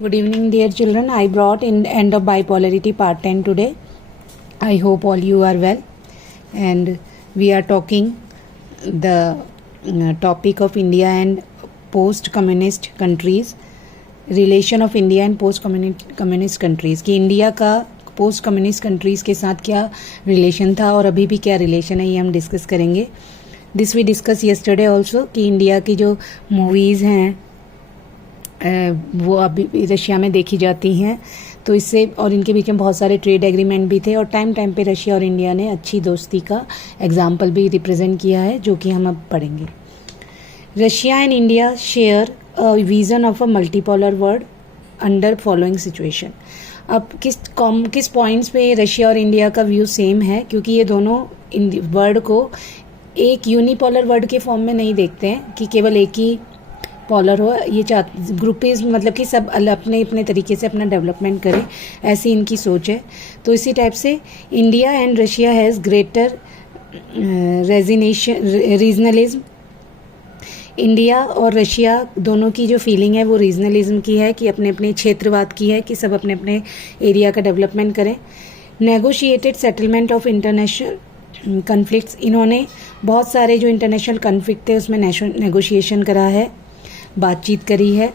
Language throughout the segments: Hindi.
Good evening, dear children. I brought in the end of bipolarity part 10 today. I hope all you are well. And we are talking the topic of India and post-communist countries. Relation of India and post-communist countries. कि इंडिया का पोस्ट कम्युनिस्ट कंट्रीज़ के साथ क्या रिलेशन था और अभी भी क्या रिलेशन है, ये हम डिस्कस करेंगे. This we discuss yesterday also कि इंडिया की जो मूवीज़ हैं वो अभी रशिया में देखी जाती हैं, तो इससे और इनके बीच में बहुत सारे ट्रेड एग्रीमेंट भी थे और टाइम टाइम पे रशिया और इंडिया ने अच्छी दोस्ती का एग्जाम्पल भी रिप्रेजेंट किया है, जो कि हम अब पढ़ेंगे. Russia and India share a vision of a multipolar world under following situation. अब किस पॉइंट्स पे रशिया और इंडिया का व्यू सेम है, क्योंकि ये दोनों वर्ल्ड को एक यूनिपोलर वर्ल्ड के फॉर्म में नहीं देखते हैं कि केवल एक ही पॉलर हो. ये ग्रुपीज मतलब कि सब अपने अपने तरीके से अपना डेवलपमेंट करें, ऐसी इनकी सोच है. तो इसी टाइप से India and Russia has greater regionalism. India और रशिया दोनों की जो फीलिंग है वो रीजनलिज्म की है, कि अपने अपने क्षेत्रवाद की है, कि सब अपने अपने एरिया का डेवलपमेंट करें. Negotiated settlement of international conflicts. इन्होंने बहुत सारे जो इंटरनेशनल कन्फ्लिक्ट थे उसमें नेगोशिएशन करा है, बातचीत करी है.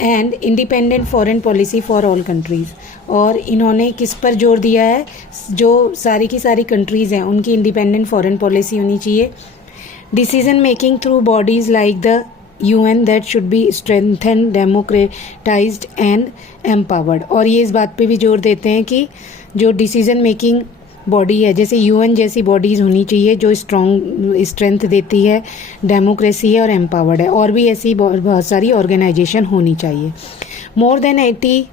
And independent foreign policy for all countries. और इन्होंने किस पर जोर दिया है, जो सारी की सारी कंट्रीज़ हैं उनकी इंडिपेंडेंट फॉरेन पॉलिसी होनी चाहिए. Decision making through bodies like the UN that should be strengthen, democratised and empowered. और ये इस बात पे भी जोर देते हैं कि जो डिसीजन मेकिंग बॉडी है, जैसे UN जैसी बॉडीज़ होनी चाहिए जो स्ट्रेंथ देती है, डेमोक्रेसी है और एम्पावर्ड है. और भी ऐसी बहुत सारी ऑर्गेनाइजेशन होनी चाहिए. More than 80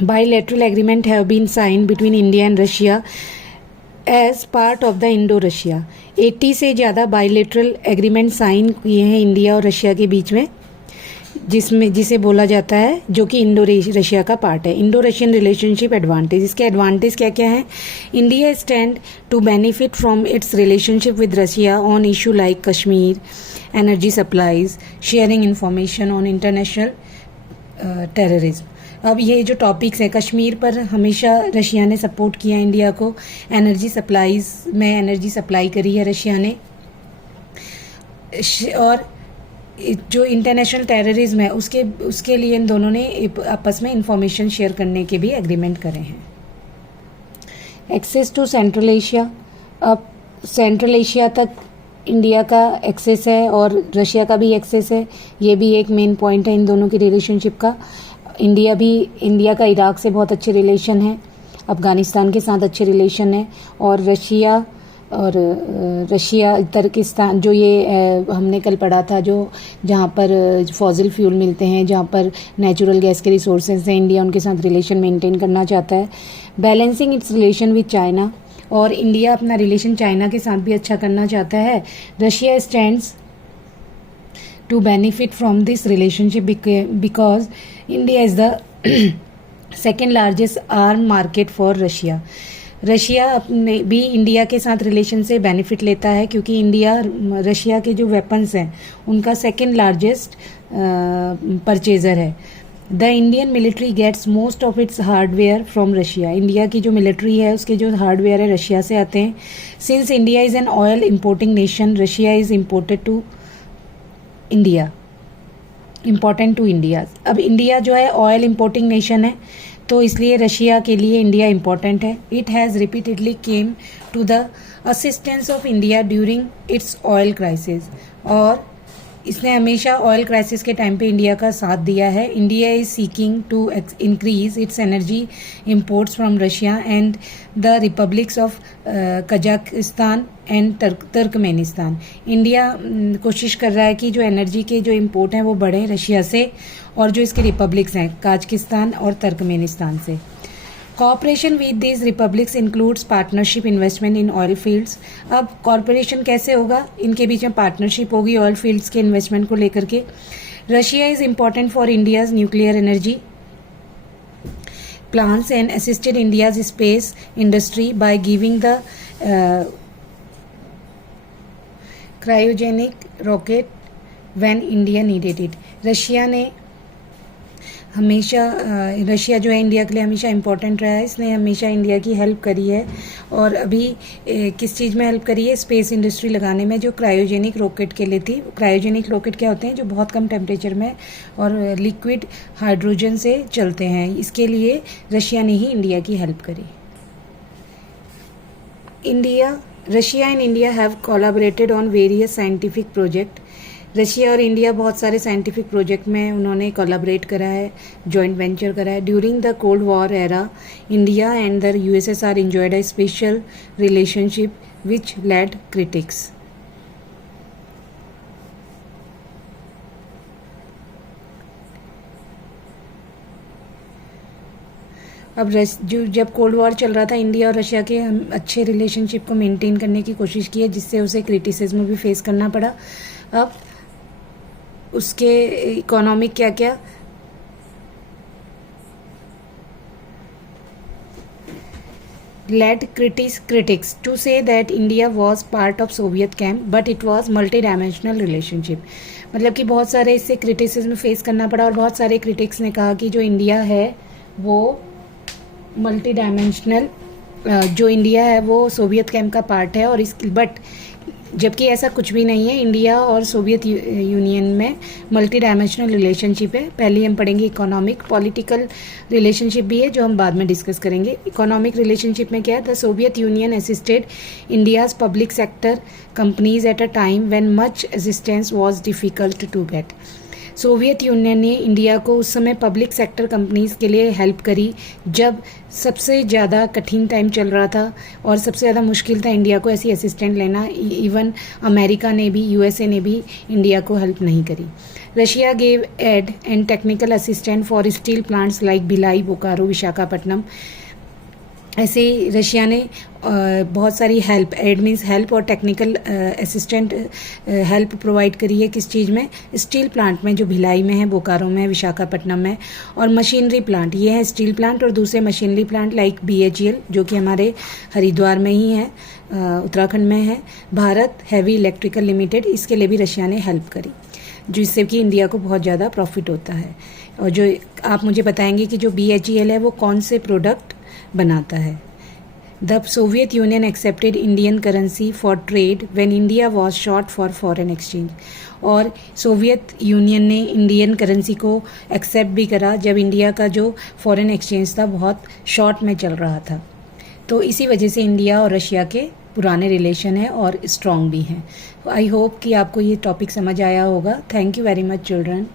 bilateral agreement have been signed between India and Russia as part of the Indo-Russia. 80 से ज़्यादा बाइलेटरल एग्रीमेंट साइन किए हैं इंडिया और रशिया के बीच में, जिसे बोला जाता है, जो कि इंडो रशिया का पार्ट है. Indo Russian relationship advantage. इसके एडवांटेज क्या क्या हैं? India stand to benefit from its relationship with Russia on issue like Kashmir, energy supplies, sharing information on international terrorism. अब ये जो टॉपिक्स है, कश्मीर पर हमेशा रशिया ने सपोर्ट किया इंडिया को. एनर्जी सप्लाईज में एनर्जी सप्लाई करी है रशिया ने. और जो इंटरनेशनल टेररिज्म है उसके लिए इन दोनों ने आपस में इंफॉर्मेशन शेयर करने के भी एग्रीमेंट करे हैं. Access to central Asia. अब सेंट्रल एशिया तक इंडिया का एक्सेस है और रशिया का भी एक्सेस है. ये भी एक मेन पॉइंट है इन दोनों की रिलेशनशिप का. इंडिया का इराक से बहुत अच्छे रिलेशन है, अफ़गानिस्तान के साथ अच्छे रिलेशन है. और रशिया तुर्किस्तान, जो ये हमने कल पढ़ा था, जो जहाँ पर फॉसिल फ्यूल मिलते हैं, जहाँ पर नेचुरल गैस के रिसोर्सेज हैं, इंडिया उनके साथ रिलेशन मेंटेन करना चाहता है. Balancing it's relation with China. और इंडिया अपना रिलेशन चाइना के साथ भी अच्छा करना चाहता है. Russia stands to benefit from this relationship because India is the second largest arm market for Russia. Russia अपने भी इंडिया के साथ रिलेशन से बेनिफिट लेता है, क्योंकि इंडिया रशिया के जो वेपन्स हैं उनका सेकेंड लार्जेस्ट परचेज़र है. The Indian military gets most of its hardware from Russia. India की जो मिलिट्री है उसके जो हार्डवेयर है रशिया से आते हैं. Since India is an oil importing nation, Russia is imported to India, important to India. अब इंडिया जो है ऑयल इम्पोर्टिंग नेशन है, तो इसलिए रशिया के लिए इंडिया इम्पॉर्टेंट है. It has repeatedly came to the assistance of India during its oil crisis. और इसने हमेशा ऑयल क्राइसिस के टाइम पे इंडिया का साथ दिया है. India is seeking to increase its energy imports from Russia and the republics of Kazakhstan and Turkmenistan. India कोशिश कर रहा है कि जो एनर्जी के जो इम्पोर्ट हैं वो बढ़ें रशिया से, और जो इसके रिपब्लिक्स हैं कजाकिस्तान और तुर्कमेनिस्तान से. Cooperation with these republics includes partnership investment in oil fields. अब कॉरपोरेशन कैसे होगा? इनके बीच में पार्टनरशिप होगी ऑयल फील्ड्स के इन्वेस्टमेंट को लेकर के. Russia is important for India's nuclear energy plans and assisted India's space industry by giving the cryogenic rocket when India needed it. Russia ने हमेशा रशिया जो है इंडिया के लिए हमेशा इम्पोर्टेंट रहा है, इसने हमेशा इंडिया की हेल्प करी है। और अभी किस चीज़ में हेल्प करी है? स्पेस इंडस्ट्री लगाने में, जो क्रायोजेनिक रॉकेट के लिए थी। क्रायोजेनिक रॉकेट क्या होते हैं? जो बहुत कम टेम्परेचर में और लिक्विड हाइड्रोजन से चलते हैं, इसके लिए रशिया ने ही इंडिया की हेल्प करी। Russia and India have collaborated on various scientific project. Russia और इंडिया बहुत सारे साइंटिफिक प्रोजेक्ट में उन्होंने कोलैबोरेट करा है, जॉइंट वेंचर करा है। During the cold war era, India and the USSR enjoyed a special relationship which lead critics. अब जब कोल्ड वॉर चल रहा था, इंडिया और रशिया के हम अच्छे रिलेशनशिप को मेंटेन करने की कोशिश की है, जिससे उसे क्रिटिसिज्म भी फेस करना पड़ा। अब उसके इकोनॉमिक क्या क्या, led critics to say that India was part of Soviet camp but it was multi-dimensional relationship। मतलब कि बहुत सारे इससे क्रिटिसिज्म फेस करना पड़ा और बहुत सारे क्रिटिक्स ने कहा कि जो इंडिया है वो मल्टी डायमेंशनल, जो इंडिया है वो सोवियत कैम्प का पार्ट है। और इस बट जबकि ऐसा कुछ भी नहीं है, इंडिया और सोवियत यूनियन में मल्टी डायमेंशनल रिलेशनशिप है। पहले हम पढ़ेंगे इकोनॉमिक, पॉलिटिकल रिलेशनशिप भी है जो हम बाद में डिस्कस करेंगे। इकोनॉमिक रिलेशनशिप में क्या है? The Soviet Union assisted India's public sector companies at a time when much assistance was difficult to get. Soviet Union ने इंडिया को उस समय पब्लिक सेक्टर कंपनीज़ के लिए हेल्प करी जब सबसे ज़्यादा कठिन टाइम चल रहा था और सबसे ज़्यादा मुश्किल था इंडिया को ऐसी असिस्टेंट लेना। इवन अमेरिका ने भी, यूएसए ने भी इंडिया को हेल्प नहीं करी। Russia gave aid and technical assistant for steel plants like Bhilai, Bokaro, Visakhapatnam. ऐसे ही रशिया ने बहुत सारी हेल्प, एड मीन्स हेल्प, और टेक्निकल असिस्टेंट हेल्प प्रोवाइड करी है। किस चीज़ में? स्टील प्लांट में, जो भिलाई में है, बोकारो में है, विशाखापट्टनम में। और मशीनरी प्लांट, ये है स्टील प्लांट, और दूसरे मशीनरी प्लांट लाइक BHEL जो कि हमारे हरिद्वार में ही है, उत्तराखंड में है। भारत हैवी इलेक्ट्रिकल लिमिटेड, इसके लिए भी रशिया ने हेल्प करी, जिससे कि इंडिया को बहुत ज़्यादा प्रॉफिट होता है। और जो आप मुझे बताएंगे कि जो BHEL है वो कौन से प्रोडक्ट बनाता है। The Soviet union accepted Indian currency for trade when India was short for foreign exchange. और सोवियत यूनियन ने इंडियन करेंसी को एक्सेप्ट भी करा जब इंडिया का जो फॉरेन एक्सचेंज था बहुत शॉर्ट में चल रहा था। तो इसी वजह से इंडिया और रशिया के पुराने रिलेशन है और स्ट्रॉन्ग भी हैं। आई होप कि आपको ये टॉपिक समझ आया होगा। Thank you very much children.